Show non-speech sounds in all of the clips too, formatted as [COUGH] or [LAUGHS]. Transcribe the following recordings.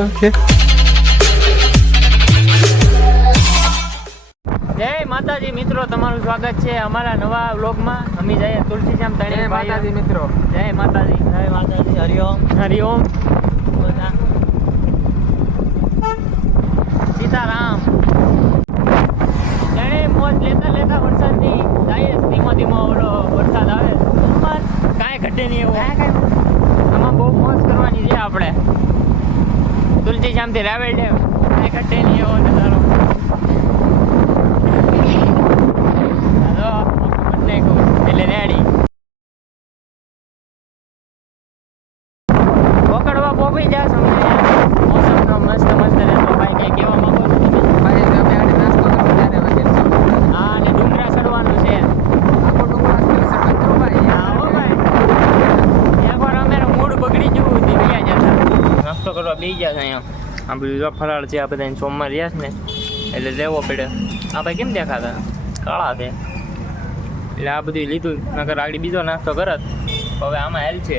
Okay. જય માતાજી મિત્રો તમારું સ્વાગત છે અમારા નવા વ્લોગમાં. અમે જઈએ તુલસીશ્યામ જય તણી માતાજી મિત્રો. જય માતાજી. જય માતાજી. હરિઓમ. હરિઓમ. સીતારામ. જાણે મોજ લેતા લેતા વરસાદની જાય ધીમો ધીમો વરસાદ આવે. કાંઈ ઘટે નહીં એવું. આમાં બહુ મોજ કરવાની છે આપણે. શ્યામથી રાવેલ ડેમ નહીં એવો નજારો. હાલો બંને કહું એટલે રેડી પકડવા પોપી જા સમજે મોસમનો મસ્ત મસ્ત રહેતો ભાઈ. કઈ કહેવા માંગો છો કરવો બગડી ગયું હતી નાસ્તો કરવા બેસી ગયા છે અહીંયા. આ બધું જો ફરાળ છે આ બધા સોમવાર રહ્યા છે ને એટલે લેવો પડે. આ ભાઈ કેમ દેખાતા? કાળા છે. એટલે આ બધું લીધું નકર આગળ બીજો નાસ્તો કરત હવે આમાં હેલ છે.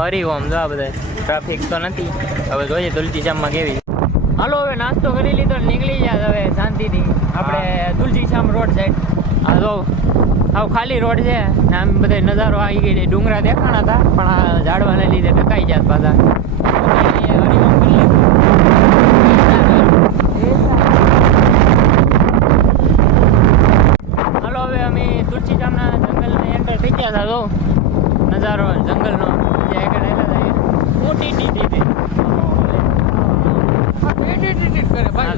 હરી ઓમ જો આ બધા ટ્રાફિક તો નથી. હવે જોઈએ તુલસી શ્યામમાં કેવી. હાલો હવે નાસ્તો કરી લીધો નીકળી જાય હવે શાંતિથી. આપણે તુલસી શામ રોડ સાઈડ આ જો આવ ખાલી રોડ છે આમ બધા નજારો આવી ગઈ ડુંગરા દેખાણા હતા પણ આ ઝાડવાને લીધે ટકાઈ જાત પાછા એટલે હરિઓમ કરી લીધું. હાલો હવે અમે તુલસી શ્યામના જંગલને એન્ટર થઈ ગયા હતા તો નજારો જંગલનો જે આગળ આવેલા હતા હા, ટીટ ટીટ.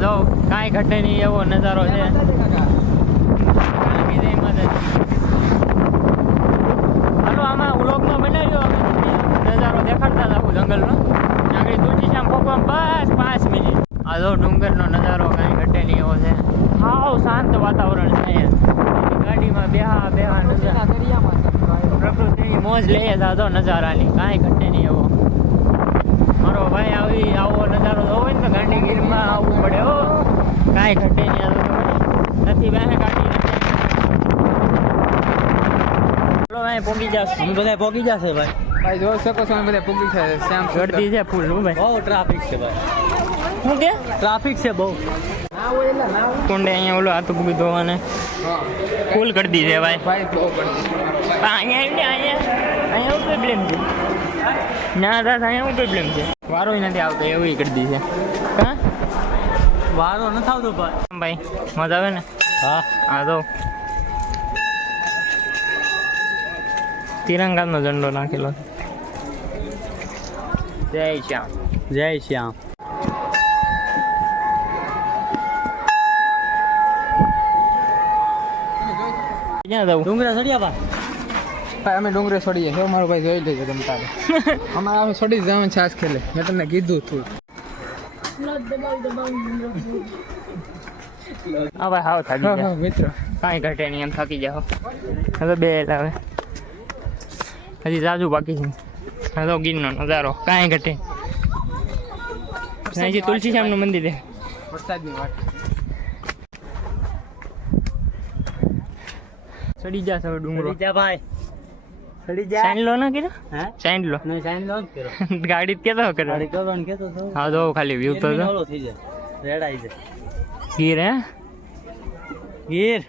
જો કાંઈ ઘટે નહીં એવો નજારો છે. હાલો આમાં વ્લોગમાં બનાવ્યો નજારો દેખાડતા હતા આખું જંગલનો. આગળ તુલસીશ્યામ પહોંચવામાં બસ પાંચ મિનિટ. આ જો ડુંગરનો નજારો કાંઈ ઘટે નહીં એવો છે. હાવ શાંત વાતાવરણ છે. ગાડીમાં બેહા બેહા નજારા. દરિયામાં છે મોજ લઈએ તો નજારાની. કાંઈ ઘટે નહીં એવો. મારો ભાઈ આવી આવો નજારો જોવો હોય ને તો ગાંધીગીરમાં આવવું પડે હો. કાંઈ ઘટે નહીં આ નથી બેહે કાઢી ચલો ભાઈ પોગી જાશ. અમે બધા પોગી જશે ભાઈ. ભાઈ જોઈ શકો છો અમે બધા પૂગી છે. શ્યામ સુંદર. છે ફૂલ હું ભાઈ. બહુ ટ્રાફિક છે ભાઈ. શું કે? ટ્રાફિક છે બહુ. કુંડે અહીંયા ઓલો હાથ પૂગી ધોવાને. ફૂલ ગળદી છે ભાઈ. ભાઈ બહુ પડતી. પણ અહીંયા પ્રોબ્લેમ છે? ના દાદા અહીંયા શું પ્રોબ્લેમ છે. વારો નથી આવતો એવી ગળદી છે. હા? વારો નથી આવતો ભાઈ. ભાઈ? મજા આવે ને? હા. હા તો. તિરંગાનો ઝંડો નાખેલો જય શ્યામ. જય શ્યામ. ક્યાં જવું? ડુંગરા ચડ્યા ભાઈ ભાઈ અમે ડુંગરે છોડીએ છો મારો ભાઈ જોઈ લેજો તમે તારે. [LAUGHS] અમારે અમે છોડી જવાનું છે આજ ખેલે. મેં તમને કીધું હતું. હા ભાઈ હાવ થાકી જાય મિત્ર. કાંઈ ઘટે નહીં એમ થાકી જાઓ. હવે બે લાવે હજી જાજુ બાકી છે. તો ગીરનો નજારો. કાંઈ ઘટે. અહીંથી તુલસી શ્યામનું મંદિર છે. વરસાદની વાત. ચડી જા હવે ડુંગરો. ચડી જા ભાઈ. ચડી જા. સાઈન લો ના કીધો હે? સાઈન લો. નહીં સાઈન લોન કરો ગાડી કેતો કરે ગાડી કરવાનું કેતો તો હા તો ખાલી વ્યૂ તો ગીર ઓલો થઈ જાય. રેડાઈ જાય. ગીર હે? ગીર.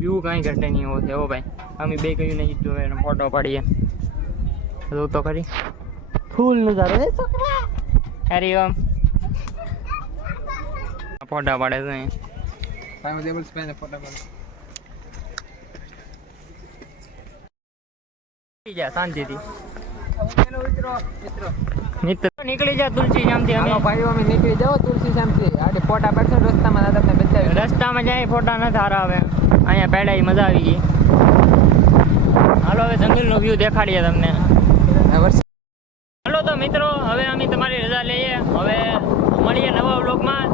વ્યૂ કાંઈ ઘટે નહીં એવો ભાઈ. અમે બે કહ્યું નહીં તો એનો ફોટો પાડીએ. જો તો ખરી. ફૂલ નજારો એ હરી ઓમ ફોટા પાડે છે ફોટા પાડું નીકળી જા શાંતિથી. મિત્રો નીકળી જા તુલસી હાલો અમે. ભાઈઓ અમે નીકળી જાઓ તુલસી શ્યામથી. આડે ફોટા પડશે રસ્તામાં તમને બતાવી રસ્તામાં જાય ફોટા ન સારા આવે અહીંયા પેડાઈ મજા આવી ગઈ. હાલો હવે જંગલનો વ્યૂ દેખાડીએ તમને. હાલો તો મિત્રો હવે અમે તમારી રજા લઈએ. હવે મળીએ નવા વ્લોગમાં